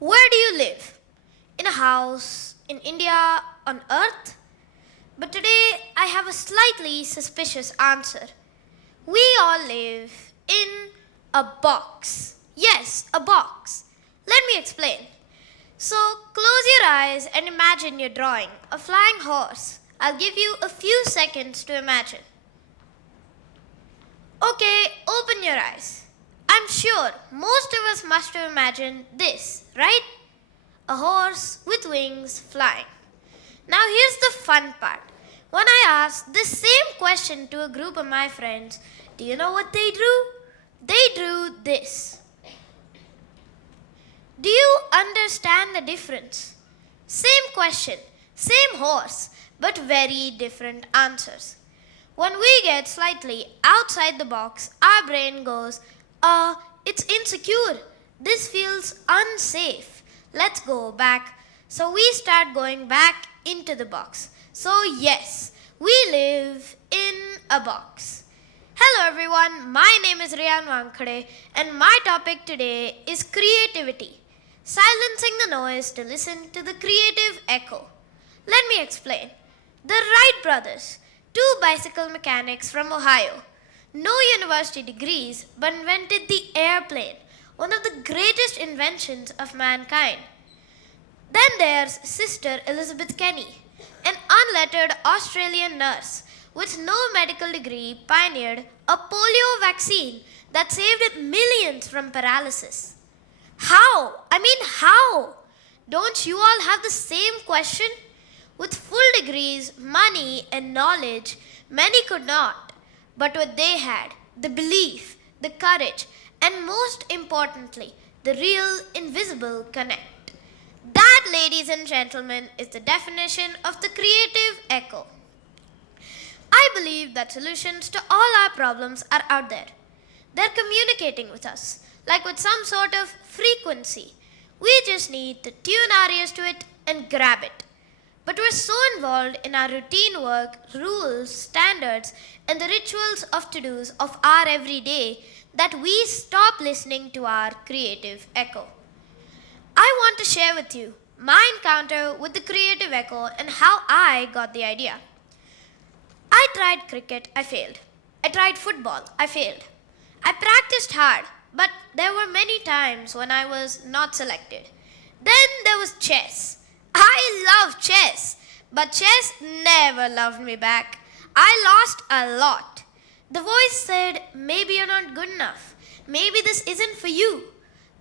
Where do you live? In a house, in India, on Earth? But today I have a slightly suspicious answer. We all live in a box. Yes, a box. Let me explain. So close your eyes and imagine you're drawing a flying horse. I'll give you a few seconds to imagine. Okay, open your eyes. I'm sure most of us must have imagined this, right? A horse with wings flying. Now here's the fun part. When I asked this same question to a group of my friends, do you know what they drew? They drew this. Do you understand the difference? Same question, same horse, but very different answers. When we get slightly outside the box, our brain goes, it's insecure. This feels unsafe. Let's go back. So we start going back into the box. So yes, we live in a box. Hello everyone, my name is Riaan Wankhade and my topic today is creativity. Silencing the noise to listen to the creative echo. Let me explain. The Wright brothers, two bicycle mechanics from Ohio, no university degrees but invented the airplane, one of the greatest inventions of mankind. Then there's Sister Elizabeth Kenny, an unlettered Australian nurse with no medical degree pioneered a polio vaccine that saved millions from paralysis. How? How? Don't you all have the same question? With full degrees, money, and knowledge, many could not. But what they had, the belief, the courage, and most importantly, the real invisible connect. That, ladies and gentlemen, is the definition of the creative echo. I believe that solutions to all our problems are out there. They're communicating with us, like with some sort of frequency. We just need to tune our ears to it and grab it. But we're so involved in our routine work, rules, standards, and the rituals of to-dos of our everyday that we stop listening to our creative echo. I want to share with you my encounter with the creative echo and how I got the idea. I tried cricket, I failed. I tried football, I failed. I practiced hard, but there were many times when I was not selected. Then there was chess. I love chess, but chess never loved me back. I lost a lot. The voice said, maybe you're not good enough. Maybe this isn't for you.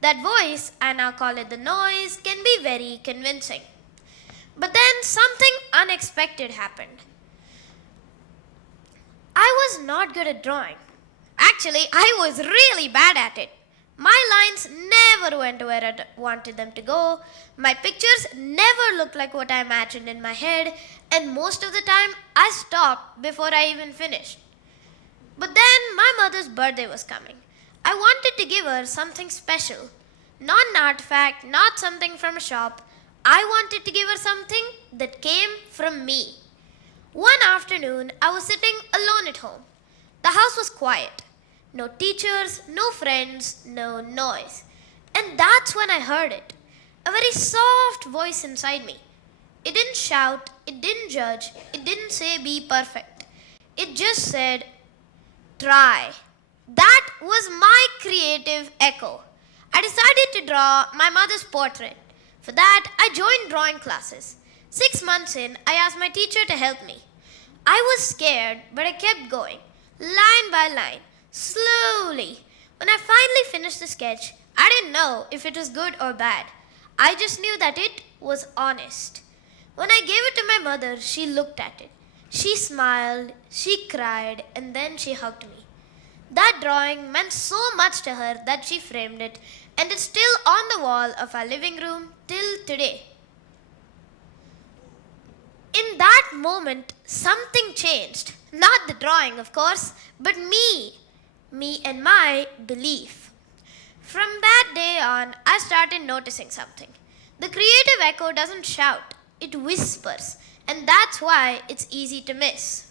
That voice, I now call it the noise, can be very convincing. But then something unexpected happened. I was not good at drawing. Actually, I was really bad at it. My lines never went where I wanted them to go. My pictures never looked like what I imagined in my head, and most of the time I stopped before I even finished. But then my mother's birthday was coming. I wanted to give her something special. Not an artifact, not something from a shop. I wanted to give her something that came from me. One afternoon, I was sitting alone at home. The house was quiet. No teachers, no friends, no noise. And that's when I heard it. A very soft voice inside me. It didn't shout, it didn't judge, it didn't say be perfect. It just said, try. That was my creative echo. I decided to draw my mother's portrait. For that, I joined drawing classes. 6 months in, I asked my teacher to help me. I was scared, but I kept going, line by line. Slowly. When I finally finished the sketch, I didn't know if it was good or bad. I just knew that it was honest. When I gave it to my mother, she looked at it. She smiled, she cried, and then she hugged me. That drawing meant so much to her that she framed it, and it's still on the wall of our living room till today. In that moment, something changed. Not the drawing, of course, but me. Me and my belief. From that day on, I started noticing something. The creative echo doesn't shout, it whispers, and that's why it's easy to miss.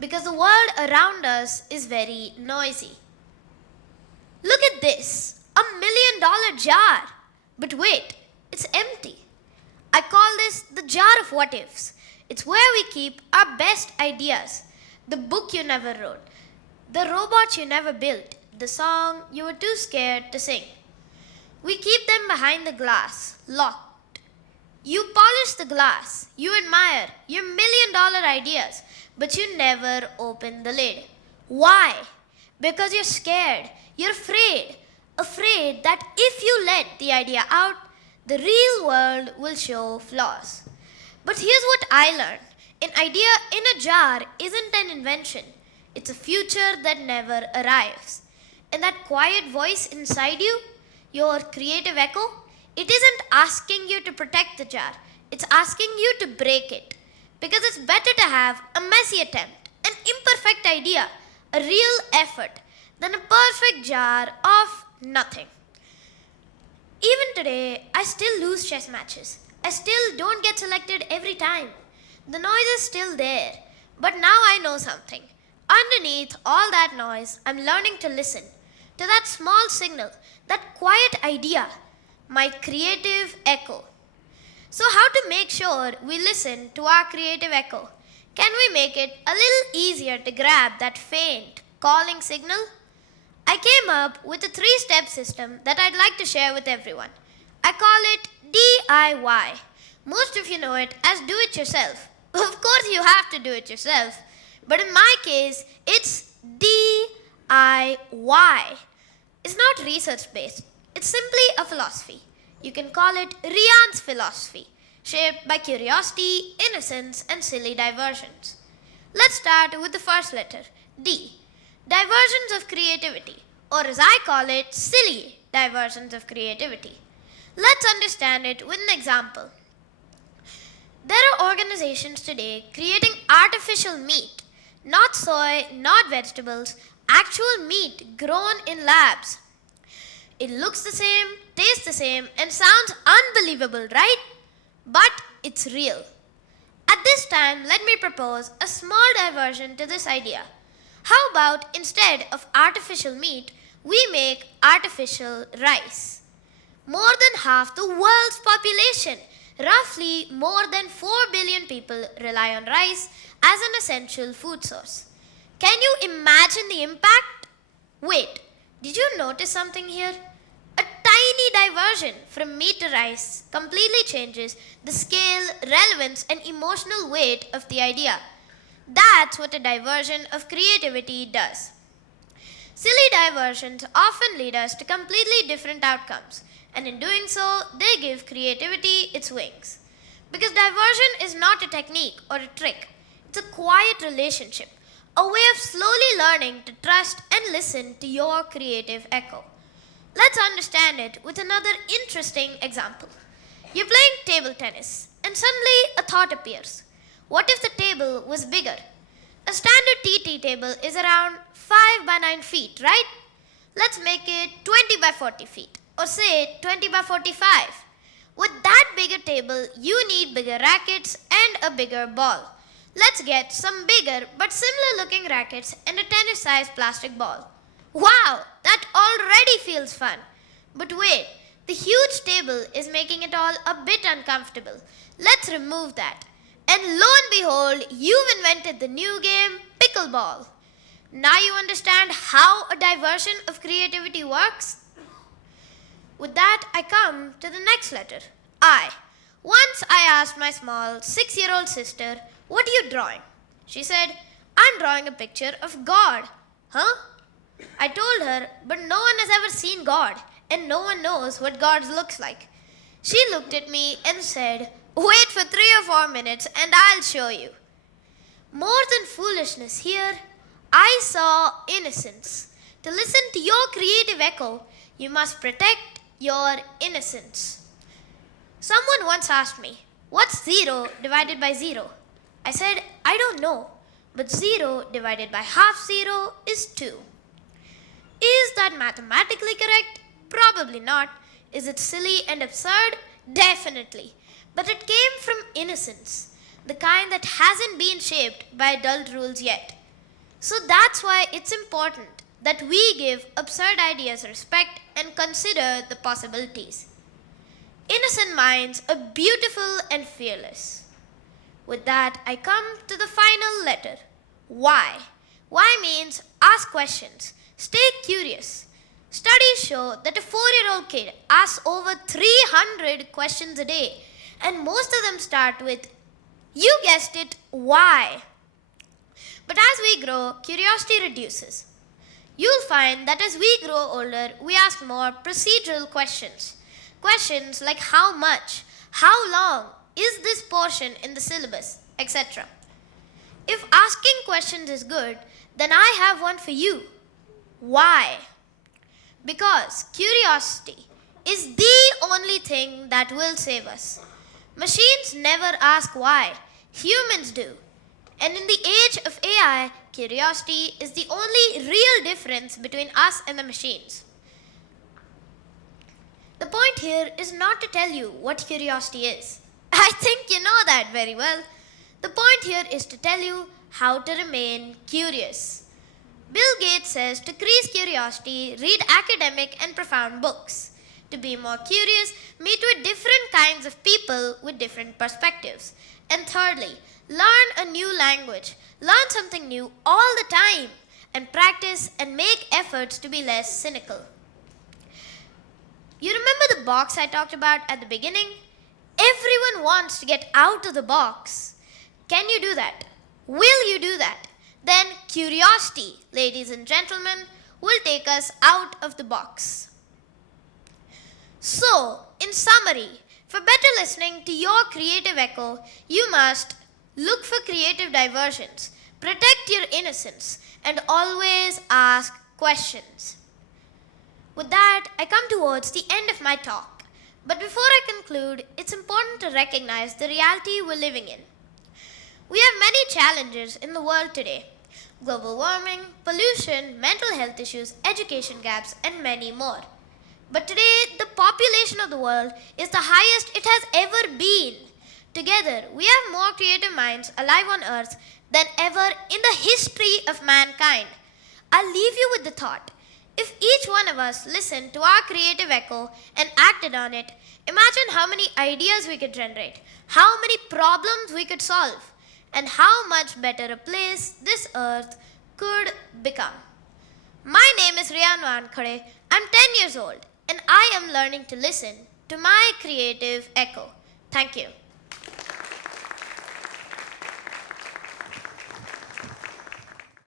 Because the world around us is very noisy. Look at this, $1 million jar. But wait, it's empty. I call this the jar of what ifs. It's where we keep our best ideas. The book you never wrote, the robot you never built, the song you were too scared to sing. We keep them behind the glass, locked. You polish the glass, you admire your $1,000,000 ideas, but you never open the lid. Why? Because you're scared, you're afraid that if you let the idea out, the real world will show flaws. But here's what I learned. An idea in a jar isn't an invention. It's a future that never arrives. And that quiet voice inside you, your creative echo, it isn't asking you to protect the jar. It's asking you to break it. Because it's better to have a messy attempt, an imperfect idea, a real effort, than a perfect jar of nothing. Even today, I still lose chess matches. I still don't get selected every time. The noise is still there. But now I know something. Underneath all that noise, I'm learning to listen to that small signal, that quiet idea, my creative echo. So, how to make sure we listen to our creative echo? Can we make it a little easier to grab that faint calling signal? I came up with a 3-step system that I'd like to share with everyone. I call it DIY. Most of you know it as do it yourself. Of course, you have to do it yourself. But in my case, it's DIY. It's not research based, it's simply a philosophy. You can call it Riaan's philosophy, shaped by curiosity, innocence, and silly diversions. Let's start with the first letter, D. Diversions of creativity, or as I call it, silly diversions of creativity. Let's understand it with an example. There are organizations today creating artificial meat, not soy, not vegetables, actual meat grown in labs. It looks the same, tastes the same, and sounds unbelievable, right? But it's real. At this time, let me propose a small diversion to this idea. How about instead of artificial meat, we make artificial rice? More than half the world's population, roughly more than 4 billion people, rely on rice as an essential food source. Can you imagine the impact? Wait, did you notice something here? A tiny diversion from meat to rice completely changes the scale, relevance, and emotional weight of the idea. That's what a diversion of creativity does. Silly diversions often lead us to completely different outcomes, and in doing so, they give creativity its wings. Because diversion is not a technique or a trick, it's a quiet relationship, a way of slowly learning to trust and listen to your creative echo. Let's understand it with another interesting example. You're playing table tennis, and suddenly a thought appears. What if the table was bigger? A standard TT table is around 5 by 9 feet, right? Let's make it 20 by 40 feet, or say 20 by 45. With that bigger table, you need bigger rackets and a bigger ball. Let's get some bigger but similar looking rackets and a tennis-sized plastic ball. Wow, that already feels fun. But wait, the huge table is making it all a bit uncomfortable. Let's remove that. And lo and behold, you've invented the new game, pickleball. Now you understand how a diversion of creativity works? With that, I come to the next letter, I. Once I asked my small 6-year-old sister, "What are you drawing?" She said, "I'm drawing a picture of God." Huh? I told her, but no one has ever seen God, and no one knows what God looks like. She looked at me and said, "Wait for 3 or 4 minutes and I'll show you." More than foolishness here, I saw innocence. To listen to your creative echo, you must protect your innocence. Someone once asked me, "What's 0 divided by 0? I said, "I don't know, but 0 divided by half 0 is 2. Is that mathematically correct? Probably not. Is it silly and absurd? Definitely. But it came from innocence, the kind that hasn't been shaped by adult rules yet. So that's why it's important that we give absurd ideas respect and consider the possibilities. innocent minds are beautiful and fearless. With that, I come to the final letter. Why? Why means ask questions. Stay curious. Studies show that a 4-year-old kid asks over 300 questions a day, and most of them start with, you guessed it, why? But as we grow, curiosity reduces. You'll find that as we grow older, we ask more procedural questions. Questions like how much, how long, is this portion in the syllabus, etc. If asking questions is good, then I have one for you. Why? Because curiosity is the only thing that will save us. Machines never ask why, humans do. And in the age of AI, curiosity is the only real difference between us and the machines. The point here is not to tell you what curiosity is. I think you know that very well. The point here is to tell you how to remain curious. Bill Gates says to increase curiosity, read academic and profound books. To be more curious, meet with different kinds of people with different perspectives. And thirdly, learn a new language. Learn something new all the time and practice and make efforts to be less cynical. You remember the box I talked about at the beginning? Everyone wants to get out of the box. Can you do that? Will you do that? Then curiosity, ladies and gentlemen, will take us out of the box. So, in summary, for better listening to your creative echo, you must look for creative diversions, protect your innocence, and always ask questions. With that, I come towards the end of my talk. But before I conclude, it's important to recognize the reality we're living in. We have many challenges in the world today. Global warming, pollution, mental health issues, education gaps, and many more. But today, the population of the world is the highest it has ever been. Together, we have more creative minds alive on Earth than ever in the history of mankind. I'll leave you with the thought. If each one of us listened to our creative echo and acted on it, imagine how many ideas we could generate, how many problems we could solve, and how much better a place this earth could become. My name is Riaan Wankhade. I'm 10 years old, and I am learning to listen to my creative echo. Thank you.